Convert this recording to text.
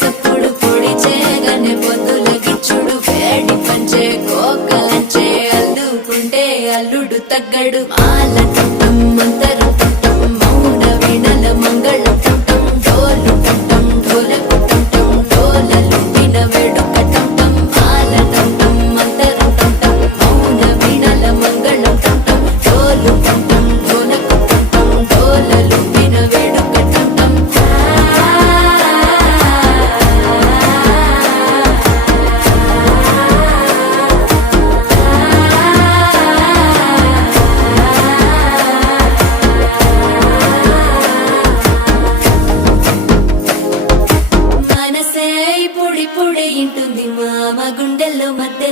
సప్పుడు పొడి చేయగానే పొద్దుల గిచ్చుడు వేడి పంచే కోకలంచే అల్లుకుంటే అల్లుడు తగ్గడు మాల టుంటం మంతరు టుంటం మౌన వీణల మంగళం టుంటం డోలు టుంటం ఢోలకు టుంటం డోలలు విన వేడుక టుంటం మాల టుంటం మంతరు టుంటం మౌన వీణల మంగళం టుంటం డోలు టుంటం ఢోలకు టుంటం డోలలు విన వేడుక టుంటం మనసే పొడి పొడి ఇంటుంది మామ గుండెల్లో మధ్య